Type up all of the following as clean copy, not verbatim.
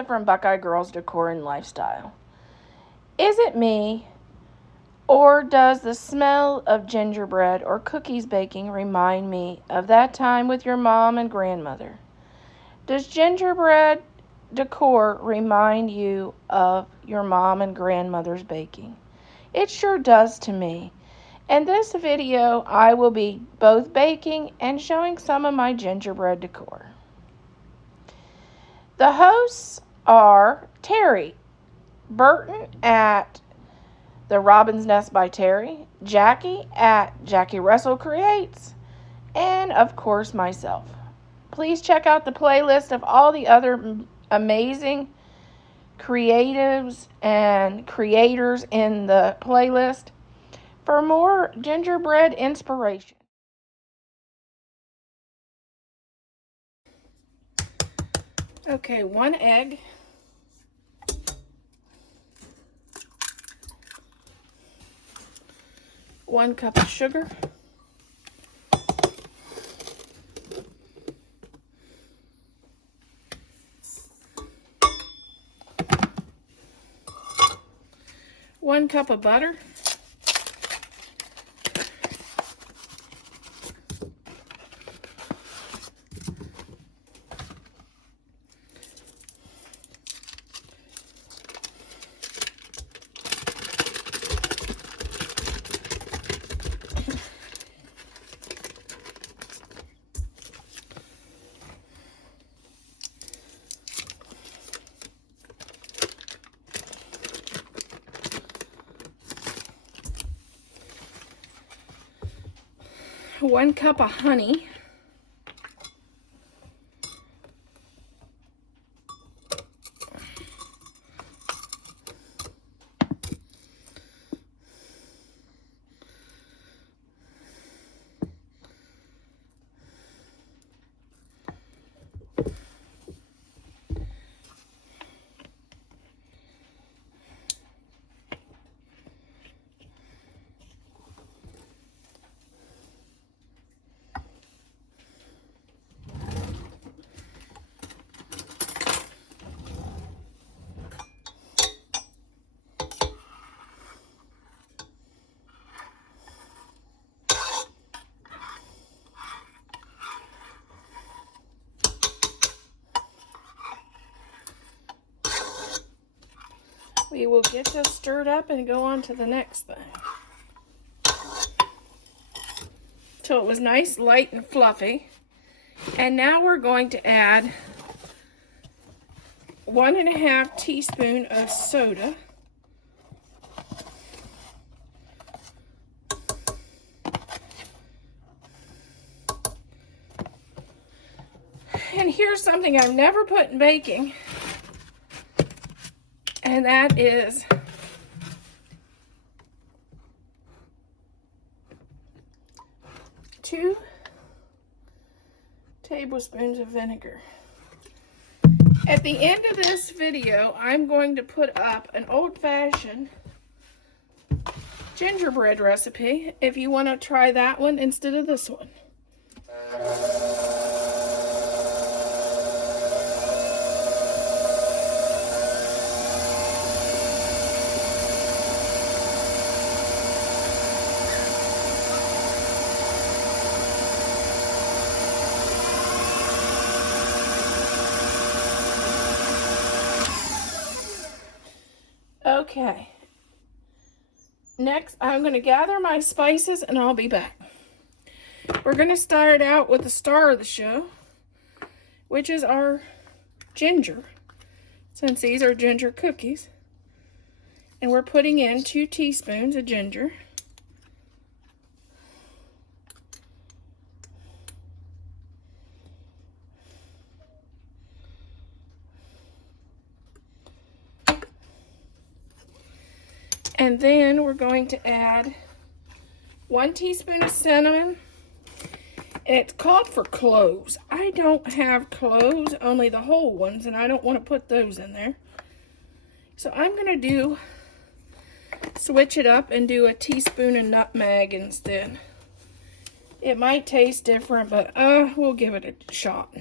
Melissa from Buckeye Girls Decor and Lifestyle. Is it me, or does the smell of gingerbread or cookies baking remind me of that time with your mom and grandmother? Does gingerbread decor remind you of your mom and grandmother's baking? It sure does to me. In this video, I will be both baking and showing some of my gingerbread decor. The hosts are Terry Burton at The Robin's Nest by Terry, Jackie at Jackie Russell Creates, and of course myself. Please check out the playlist of all the other amazing creatives and creators in the playlist for more gingerbread inspiration. Okay, 1 egg. 1 cup of sugar. 1 cup of butter. 1 cup of honey. We will get this stirred up and go on to the next thing. So it was nice, light, and fluffy. And now we're going to add 1½ teaspoon of soda. And here's something I've never put in baking. And that is two tablespoons of vinegar. At the end of this video, I'm going to put up an old-fashioned gingerbread recipe if you want to try that one instead of this one. Okay, next I'm going to gather my spices and I'll be back. We're going to start out with the star of the show, which is our ginger, since these are ginger cookies. And we're putting in 2 teaspoons of ginger. And then we're going to add 1 teaspoon of cinnamon. And it's called for cloves. I don't have cloves, only the whole ones, and I don't want to put those in there. So I'm going to switch it up and do a teaspoon of nutmeg instead. It might taste different, but we'll give it a shot.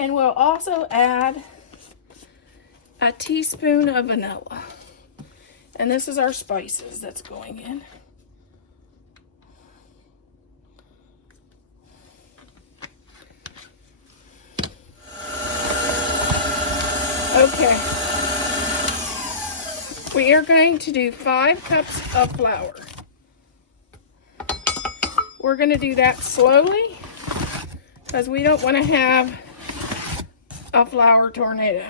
And we'll also add a teaspoon of vanilla. And this is our spices that's going in. Okay. We are going to do 5 cups of flour. We're going to do that slowly because we don't want to have a flour tornado.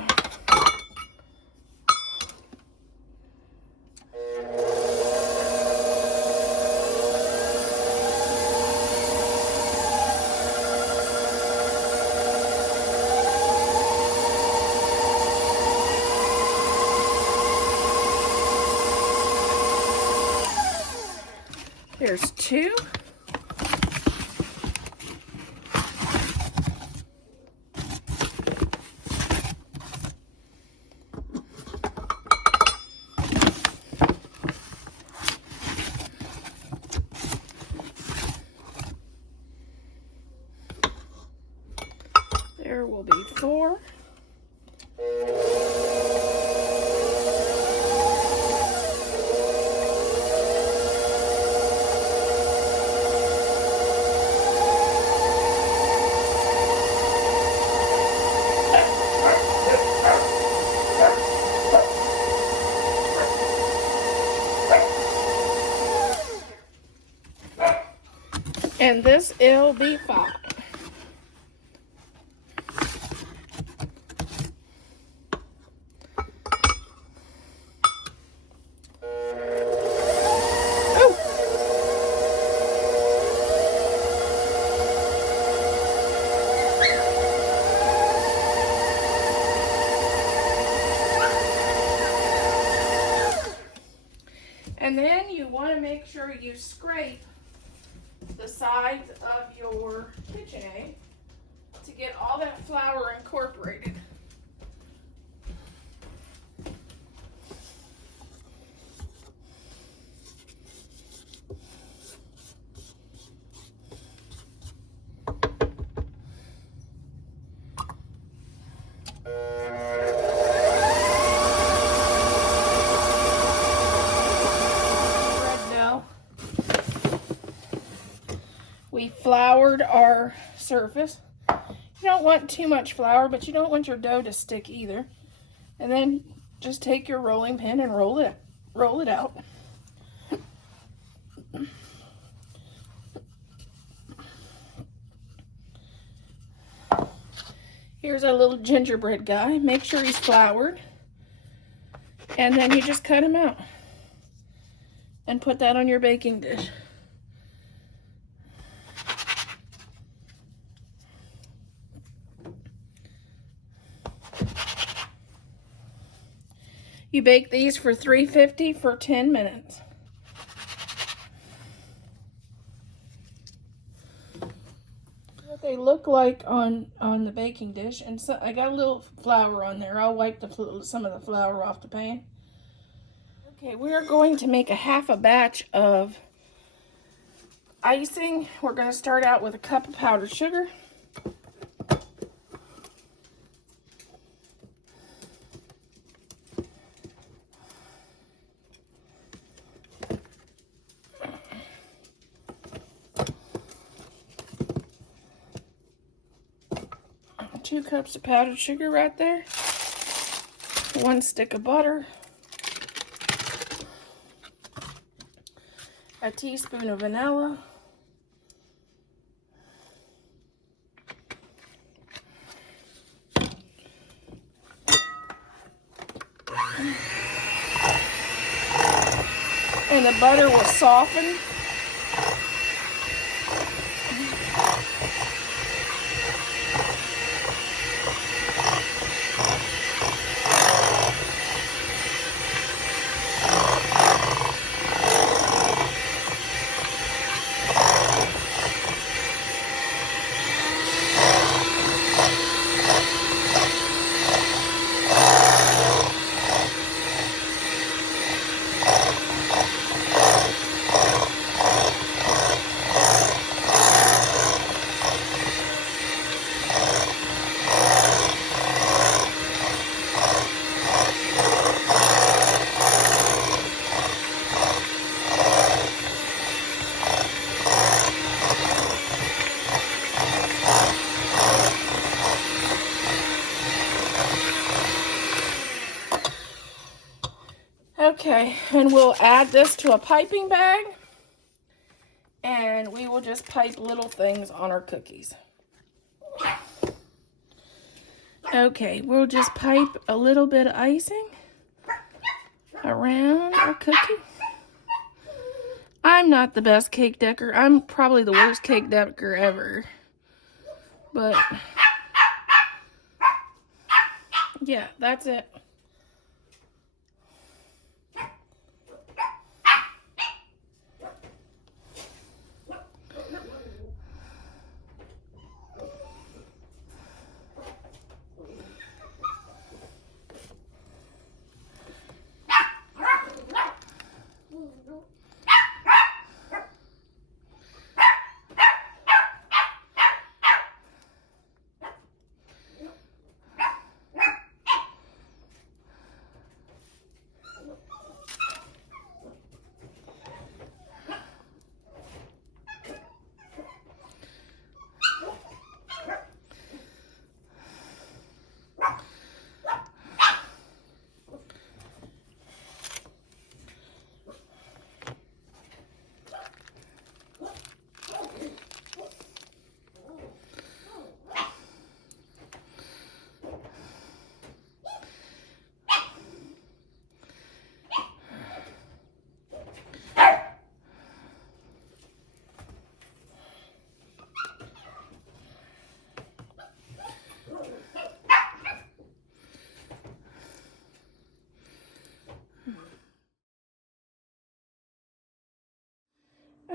There's 2. There will be 4. And this will be 5. And then you want to make sure you scrape the sides of your KitchenAid to get all that flour incorporated. We floured our surface. You don't want too much flour, but you don't want your dough to stick either. And then just take your rolling pin and roll it out. Here's our little gingerbread guy. Make sure he's floured. And then you just cut him out and put that on your baking dish. You bake these for 350 for 10 minutes. What they look like on the baking dish, and so I got a little flour on there. I'll wipe some of the flour off the pan. Okay, we are going to make a half a batch of icing. We're going to start out with a cup of powdered sugar. Two cups of powdered sugar right there. 1 stick of butter. A teaspoon of vanilla. And the butter will soften. Okay, and we'll add this to a piping bag, and we will just pipe little things on our cookies. Okay, we'll just pipe a little bit of icing around our cookie. I'm not the best cake decorator. I'm probably the worst cake decorator ever. But yeah, that's it.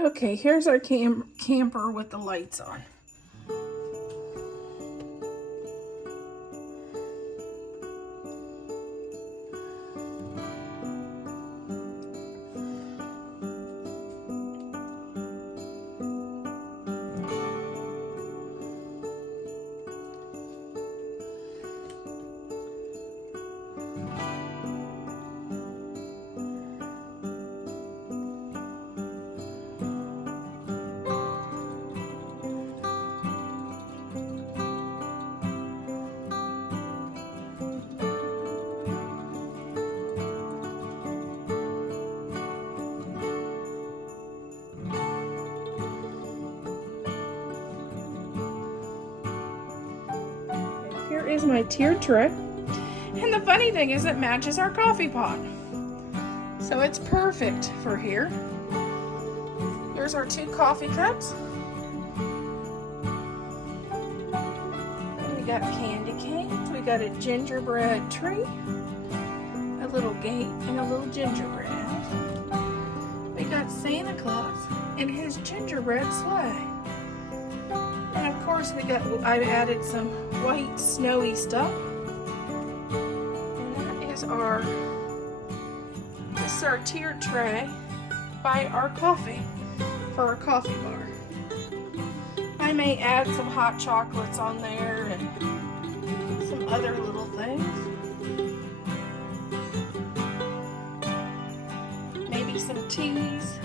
Okay, here's our camper with the lights on. Here is my tiered tray. And the funny thing is it matches our coffee pot. So it's perfect for here. Here's our 2 coffee cups. We got candy canes. We got a gingerbread tree, a little gate, and a little gingerbread. We got Santa Claus and his gingerbread sleigh. And of course I added some white snowy stuff. And that is this is our tiered tray by our coffee, for our coffee bar. I may add some hot chocolates on there and some other little things. Maybe some teas.